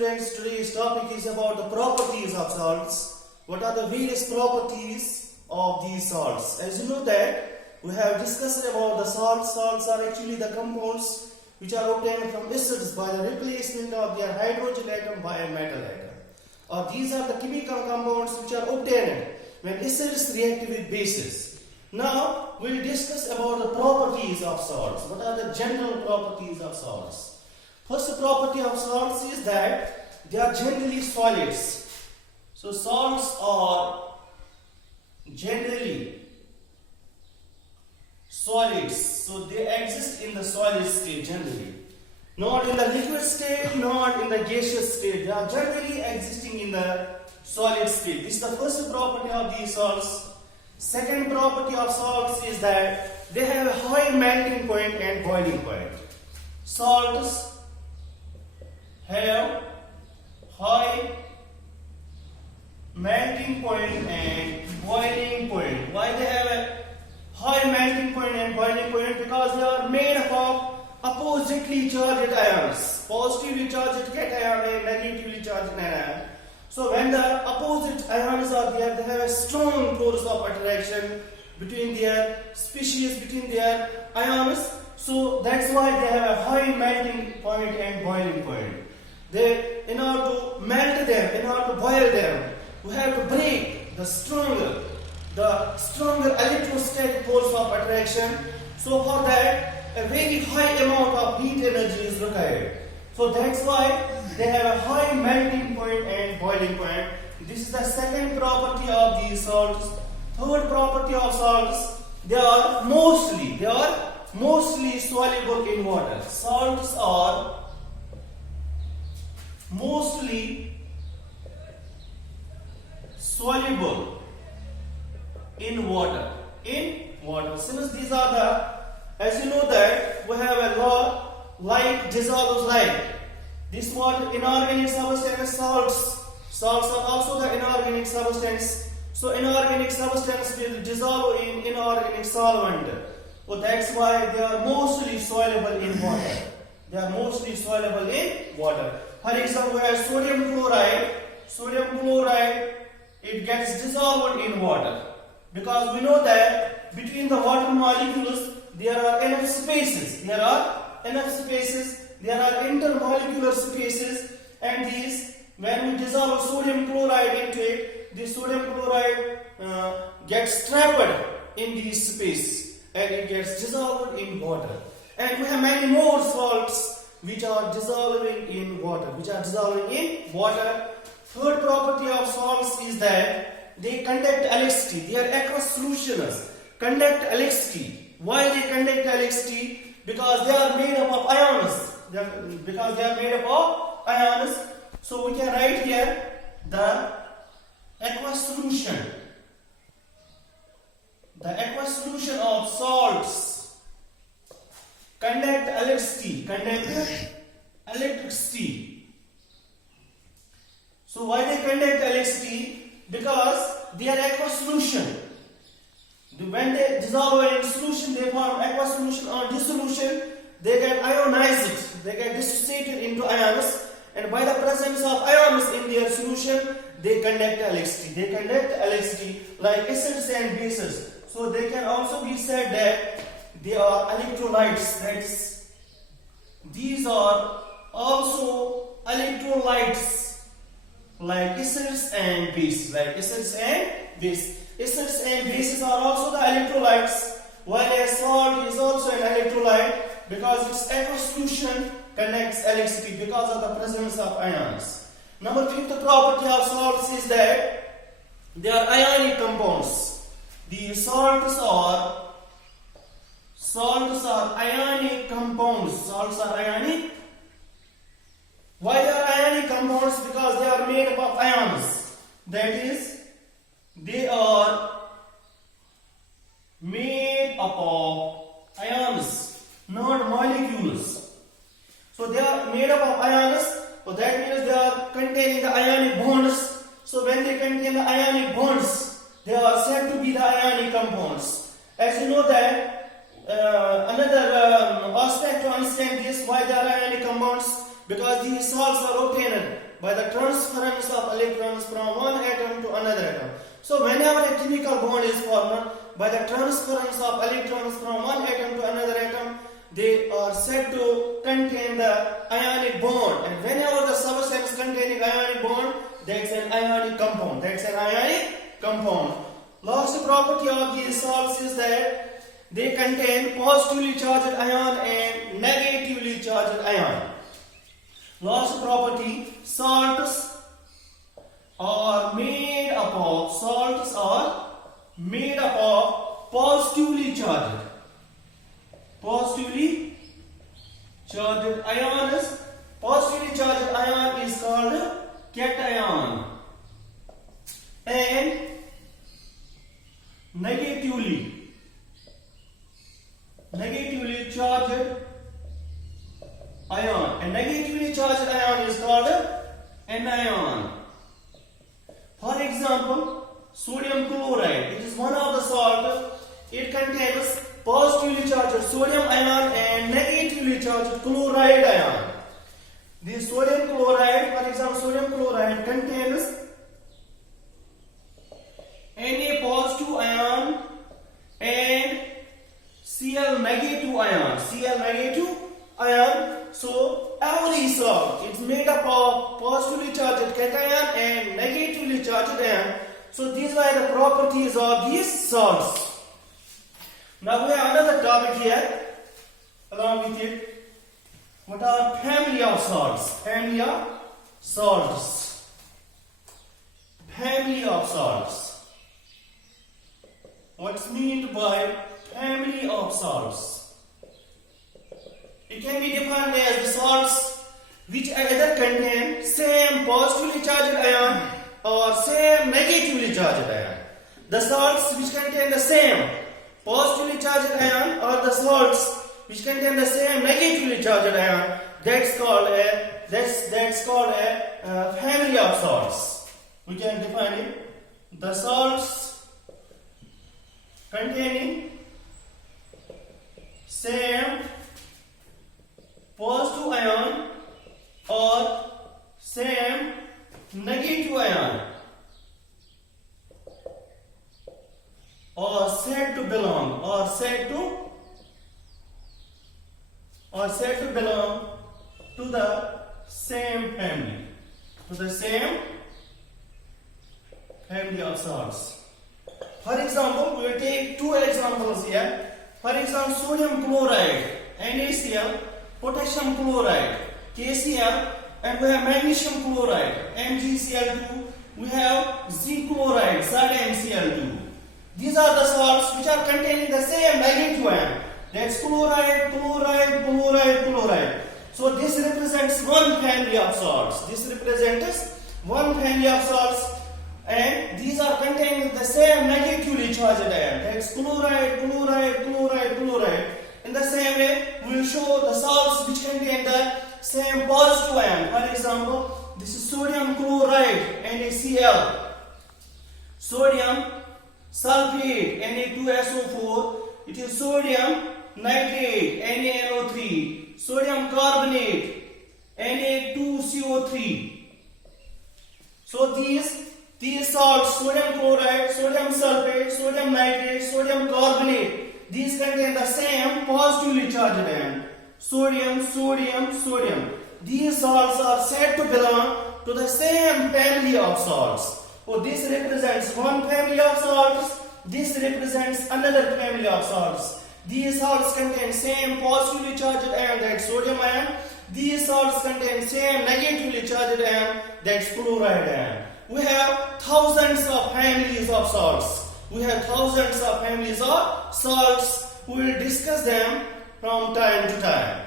students, today's topic is about the properties of salts. What are the various properties of these salts? As you know that we have discussed about the salts. Salts are actually the compounds which are obtained from acids by the replacement of their hydrogen atom by a metal atom. These are the chemical compounds which are obtained when acids react with bases. Now we will discuss about the properties of salts. What are the general properties of salts? First property of salts is that they are generally solids. So salts are generally solids. So they exist in the solid state generally. Not in the liquid state, not in the gaseous state. They are generally existing in the solid state. This is the first property of these salts. Second property of salts is that they have a high melting point and boiling point. Salts have high melting point and boiling point. Why they have a high melting point and boiling point? Because they are made up of oppositely charged ions. Positively charged cation and negatively charged anion. So when the opposite ions are there, they have a strong force of attraction between their species, between their ions. So that's why they have a high melting point and boiling point. In order to melt them, in order to boil them, we have to break the stronger electrostatic force of attraction. So for that, a very high amount of heat energy is required. So that's why they have a high melting point and boiling point. This is the second property of these salts. Third property of salts, they are mostly soluble in water. Salts are mostly soluble in water. Since these are the, as you know that we have a law, light dissolves light. This water, inorganic substance, salts are also the inorganic substance. So inorganic substance will dissolve in inorganic solvent. So that's why they are mostly soluble in water. They are mostly soluble in water. For example, we have sodium chloride. Sodium chloride, it gets dissolved in water. Because we know that between the water molecules, there are enough spaces. There are intermolecular spaces, and these, when we dissolve sodium chloride into it, the sodium chloride gets trapped in these spaces and it gets dissolved in water. And we have many more salts which are dissolving in water. Third property of salts is that they conduct electricity. They are aqueous solutions. Conduct electricity. Why they conduct electricity? Because they are made up of ions. So we can write here the aqueous solution. The aqueous solution of salts conduct electricity. So why they conduct electricity? Because they are aqueous solution. When they dissolve in solution, they form aqueous solution or dissolution. They get ionized. They get dissociated into ions, and by the presence of ions in their solution, they conduct electricity. Like acids and bases. So they can also be said that they are electrolytes. These are also electrolytes, like acids and bases. Acids and bases are also the electrolytes, while a salt is also an electrolyte because its aqueous solution conducts electricity because of the presence of ions. Number 5th property of salts is that they are ionic compounds. The salts are ionic compounds. Why they are ionic compounds? Because they are made up of ions. That is, they are made up of ions, not molecules. So they are made up of ions. So that means they are containing the ionic bonds. So when they contain the ionic bonds, they are said to be the ionic compounds. As you know that another aspect to understand this, why they are ionic compounds, because these salts are obtained by the transference of electrons from one atom to another atom. So whenever a chemical bond is formed by the transference of electrons from one atom to another atom, they are said to contain the ionic bond, and whenever the substance containing ionic bond, that's an ionic compound. That's an ionic compound. Last property of these salts is that they contain positively charged ion and negatively charged ion. Last property, salts are made up of positively charged ions. Positively charged ion is called cation, and negatively charged ion. And negatively charged ion is called anion. For example, sodium chloride. It is one of the salts. It contains positively charged sodium ion and negatively charged chloride ion. The sodium chloride, for example, sodium chloride contains Na positive ion and Cl negative ion. So every salt is made up of positively charged cation and negatively charged ion. So these are the properties of these salts. Now we have another topic here along with it. What are family of salts? Family of salts. What's meant by family of salts? It can be defined as the salts which either contain same positively charged ion or same negatively charged ion. The salts which contain the same positively charged ion or the salts which contain the same negatively charged ion, that's called a family of salts. We can define it. The salts containing same positive ion or same negative ion are said to belong to the same family, of salts. For example, we will take two examples here. For example, sodium chloride, NaCl, potassium chloride, KCl, and we have magnesium chloride, MgCl2, we have zinc chloride, ZnCl2. These are the salts which are containing the same negative ion. That's chloride. So this represents one family of salts. And these are containing the same negatively charged ion. That's chloride. In the same way, we will show the salts which contain the same positive ion. For example, this is sodium chloride, NaCl. Sodium sulfate, Na2SO4. It is sodium nitrate, NaNO3. Sodium carbonate, Na2CO3. So these salts, sodium chloride, sodium sulfate, sodium nitrate, sodium carbonate, these contain the same positively charged ion. Sodium. These salts are said to belong to the same family of salts. So this represents one family of salts. This represents another family of salts. These salts contain same positively charged ion, that's sodium ion. These salts contain same negatively charged ion, that's chloride ion. We have thousands of families of salts. We will discuss them from time to time.